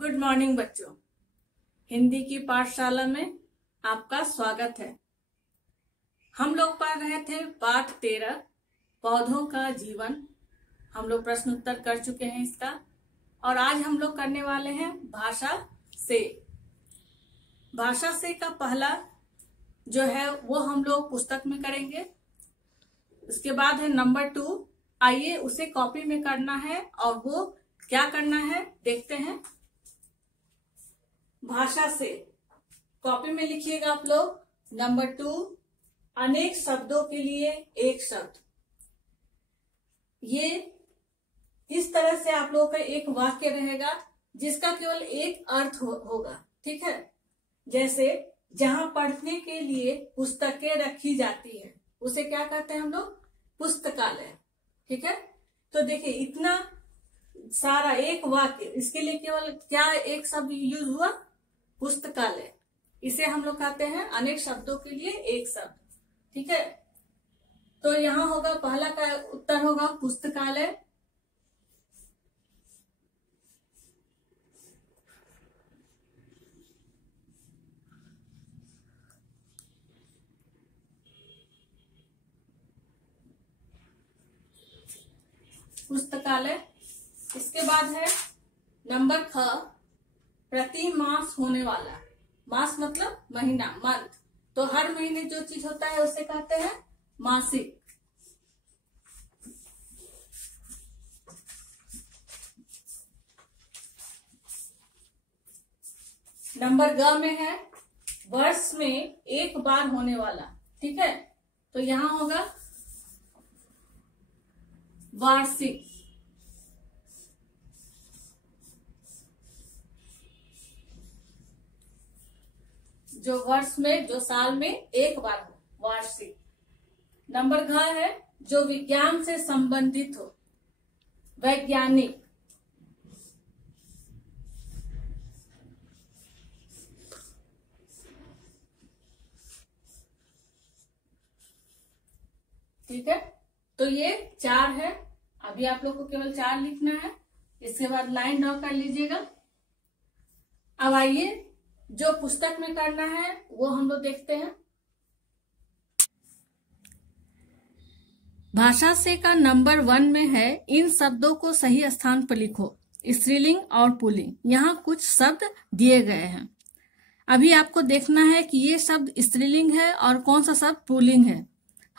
Good morning बच्चों। हिंदी की पाठशाला में आपका स्वागत है। हम लोग पढ़ रहे थे पाठ 13 पौधों का जीवन। हम लोग प्रश्न उत्तर कर चुके हैं इसका, और आज हम लोग करने वाले हैं भाषा से। भाषा से का पहला जो है वो हम लोग पुस्तक में करेंगे। उसके बाद है नंबर 2। आइए उसे कॉपी में करना है, और वो क्या करना है देखते हैं। भाषा से कॉपी में लिखिएगा आप लोग नंबर 2, अनेक शब्दों के लिए एक शब्द। ये इस तरह से आप लोगों का एक वाक्य रहेगा जिसका केवल एक अर्थ होगा, ठीक है। जैसे जहां पढ़ने के लिए पुस्तकें रखी जाती है उसे क्या कहते हैं हम लोग? पुस्तकालय, ठीक है। तो देखिए इतना सारा एक वाक्य, इसके लिए केवल क्या एक शब्द यूज हुआ? पुस्तकालय। इसे हम लोग कहते हैं अनेक शब्दों के लिए एक शब्द, ठीक है। तो यहां होगा पहला का उत्तर होगा पुस्तकालय। पुस्तकालय। इसके बाद है नंबर 6, प्रति मास होने वाला। मास मतलब महीना, मंथ। तो हर महीने जो चीज होता है उसे कहते हैं मासिक। नंबर ग में है वर्ष में एक बार होने वाला, ठीक है। तो यहां होगा वार्षिक। जो वर्ष में, जो साल में एक बार हो, वार्षिक। नंबर घ है जो विज्ञान से संबंधित हो, वैज्ञानिक। ठीक है। तो ये 4 है। अभी आप लोग को केवल 4 लिखना है। इसके बाद लाइन ड्रॉ कर लीजिएगा। अब आइए जो पुस्तक में करना है वो हम लोग देखते हैं। भाषा से का नंबर 1 में है इन शब्दों को सही स्थान पर लिखो, स्त्रीलिंग और पुल्लिंग। यहाँ कुछ शब्द दिए गए हैं। अभी आपको देखना है कि ये शब्द स्त्रीलिंग है और कौन सा शब्द पुल्लिंग है।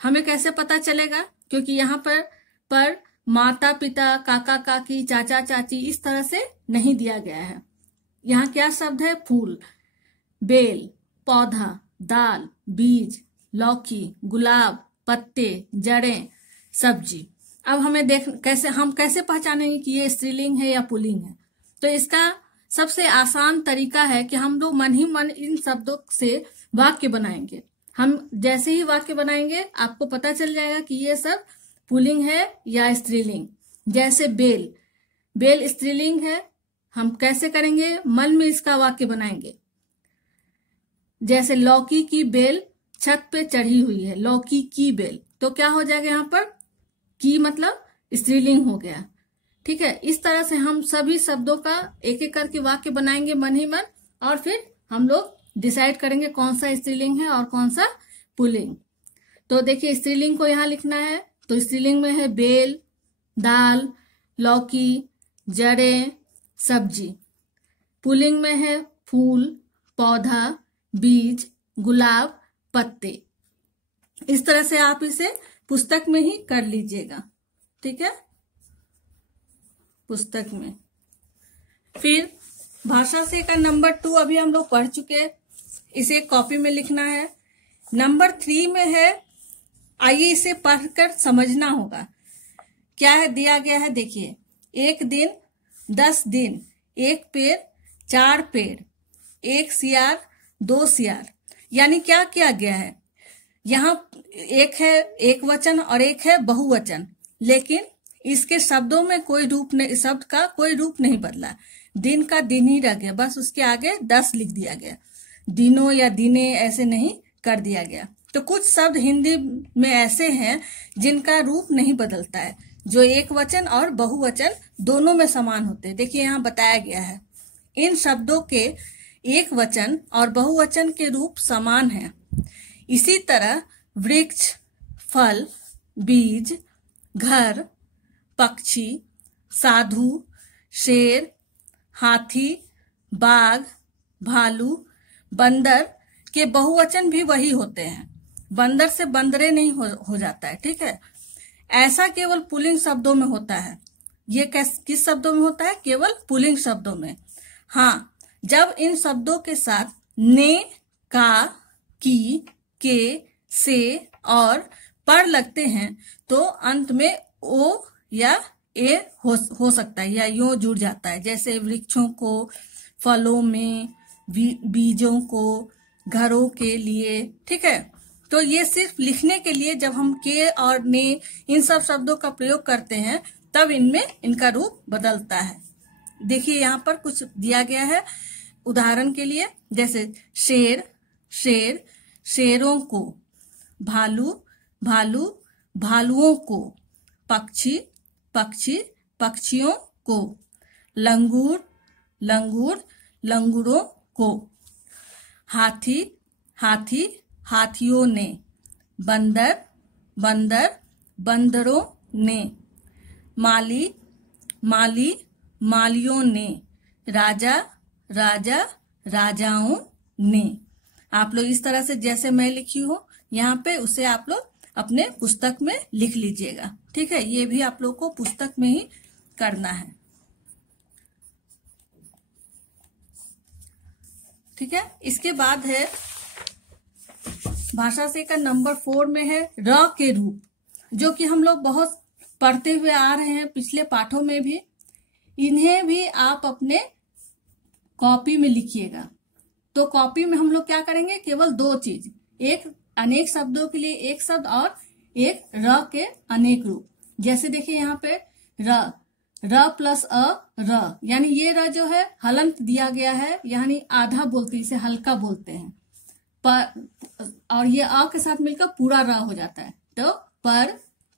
हमें कैसे पता चलेगा? क्योंकि यहाँ पर माता पिता, काका काकी, चाचा चाची इस तरह से नहीं दिया गया है। यहाँ क्या शब्द है? फूल, बेल, पौधा, दाल, बीज, लौकी, गुलाब, पत्ते, जड़ें, सब्जी। अब हमें हम कैसे पहचानेंगे कि ये स्त्रीलिंग है या पुल्लिंग है? तो इसका सबसे आसान तरीका है कि हम लोग मन ही मन इन शब्दों से वाक्य बनाएंगे। हम जैसे ही वाक्य बनाएंगे आपको पता चल जाएगा कि ये सब पुल्लिंग है या स्त्रीलिंग। जैसे बेल, बेल स्त्रीलिंग है। हम कैसे करेंगे? मन में इसका वाक्य बनाएंगे। जैसे लौकी की बेल छत पे चढ़ी हुई है, लौकी की बेल। तो क्या हो जाएगा? यहाँ पर की मतलब स्त्रीलिंग हो गया, ठीक है। इस तरह से हम सभी शब्दों का एक एक करके वाक्य बनाएंगे मन ही मन, और फिर हम लोग डिसाइड करेंगे कौन सा स्त्रीलिंग है और कौन सा पुल्लिंग। तो देखिए स्त्रीलिंग को यहाँ लिखना है। तो स्त्रीलिंग में है बेल, दाल, लौकी, जड़ें, सब्जी। पुल्लिंग में है फूल, पौधा, बीज, गुलाब, पत्ते। इस तरह से आप इसे पुस्तक में ही कर लीजिएगा, ठीक है। पुस्तक में। फिर भाषा से का नंबर 2 अभी हम लोग पढ़ चुके, इसे कॉपी में लिखना है। नंबर 3 में है, आइए इसे पढ़कर समझना होगा। क्या है दिया गया है? देखिए, 1 दिन, 10 दिन, 1 पेड़, 4 पेड़, 1 सियार, 2 सियार। यानी क्या किया गया है? यहाँ एक है एक वचन और एक है बहुवचन, लेकिन इसके शब्दों में कोई रूप नहीं, शब्द का कोई रूप नहीं बदला। दिन का दिन ही रह गया, बस उसके आगे 10 लिख दिया गया। दिनों या दिने ऐसे नहीं कर दिया गया। तो कुछ शब्द हिंदी में ऐसे हैं जिनका रूप नहीं बदलता है, जो एक वचन और बहुवचन दोनों में समान होते हैं। देखिए यहाँ बताया गया है इन शब्दों के एक वचन और बहुवचन के रूप समान हैं। इसी तरह वृक्ष, फल, बीज, घर, पक्षी, साधु, शेर, हाथी, बाघ, भालू, बंदर के बहुवचन भी वही होते हैं। बंदर से बंदरे नहीं हो जाता है, ठीक है। ऐसा केवल पुल्लिंग शब्दों में होता है। ये किस शब्दों में होता है? केवल पुल्लिंग शब्दों में। हाँ, जब इन शब्दों के साथ ने, का, की, के, से और पर लगते हैं तो अंत में ओ या ए हो सकता है या यूं जुड़ जाता है। जैसे वृक्षों को, फलों में, बीजों को, घरों के लिए, ठीक है। तो ये सिर्फ लिखने के लिए जब हम के और ने इन सब शब्दों का प्रयोग करते हैं तब इनमें इनका रूप बदलता है। देखिए यहाँ पर कुछ दिया गया है उदाहरण के लिए, जैसे शेर, शेर, शेरों को, भालू, भालू, भालुओं को, पक्षी, पक्षी, पक्षियों को, लंगूर, लंगूर, लंगूरों को, हाथी, हाथी, हाथियों ने, बंदर, बंदर, बंदरों ने, माली, माली, मालियों ने, राजा, राजा, राजाओं ने। आप लोग इस तरह से जैसे मैं लिखी हूं यहाँ पे उसे आप लोग अपने पुस्तक में लिख लीजिएगा, ठीक है। ये भी आप लोग को पुस्तक में ही करना है, ठीक है। इसके बाद है भाषा से का नंबर 4 में है र के रूप, जो कि हम लोग बहुत पढ़ते हुए आ रहे हैं पिछले पाठों में भी। इन्हें भी आप अपने कॉपी में लिखिएगा। तो कॉपी में हम लोग क्या करेंगे? केवल 2 चीज, एक अनेक शब्दों के लिए एक शब्द और एक र के अनेक रूप। जैसे देखिए यहाँ पे र, र प्लस अ, र, यानी ये र जो है हलंत दिया गया है, यानी आधा बोलते हैं, इसे हल्का बोलते हैं। पर और ये अ के साथ मिलकर पूरा र हो जाता है। तो पर,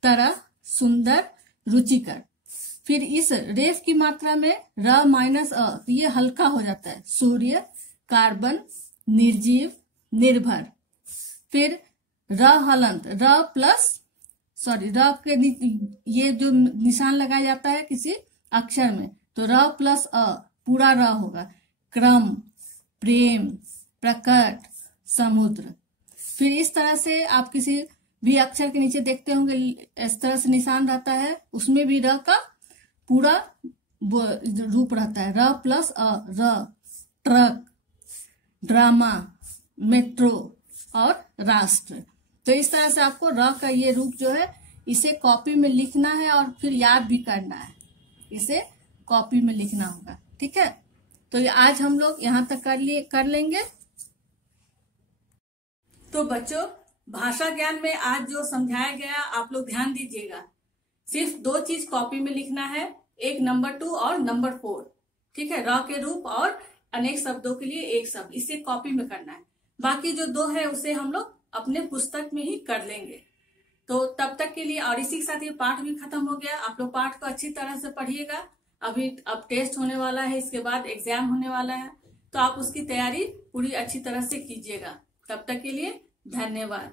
तरह, सुंदर, रुचिकर। फिर इस रेफ की मात्रा में र माइनस अ, तो ये हल्का हो जाता है, सूर्य, कार्बन, निर्जीव, निर्भर। फिर र हलंत, र प्लस र के ये जो निशान लगाया जाता है किसी अक्षर में, तो र प्लस अ पूरा र होगा। क्रम, प्रेम, प्रकट, समुद्र। फिर इस तरह से आप किसी भी अक्षर के नीचे देखते होंगे इस तरह से निशान रहता है, उसमें भी र का पूरा रूप रहता है। र प्लस अ, र, ट्रक, ड्रामा, मेट्रो और राष्ट्र। तो इस तरह से आपको र का ये रूप जो है इसे कॉपी में लिखना है और फिर याद भी करना है, इसे कॉपी में लिखना होगा, ठीक है। तो ये आज हम लोग यहाँ तक कर लेंगे। तो बच्चों, भाषा ज्ञान में आज जो समझाया गया आप लोग ध्यान दीजिएगा। सिर्फ 2 चीज कॉपी में लिखना है, एक नंबर 2 और नंबर 4, ठीक है। र के रूप और अनेक शब्दों के लिए एक शब्द, इसे कॉपी में करना है। बाकी जो 2 है उसे हम लोग अपने पुस्तक में ही कर लेंगे। तो तब तक के लिए, और इसी के साथ ये पाठ भी खत्म हो गया। आप लोग पाठ को अच्छी तरह से पढ़िएगा। अब टेस्ट होने वाला है, इसके बाद एग्जाम होने वाला है, तो आप उसकी तैयारी पूरी अच्छी तरह से कीजिएगा। तब तक के लिए धन्यवाद।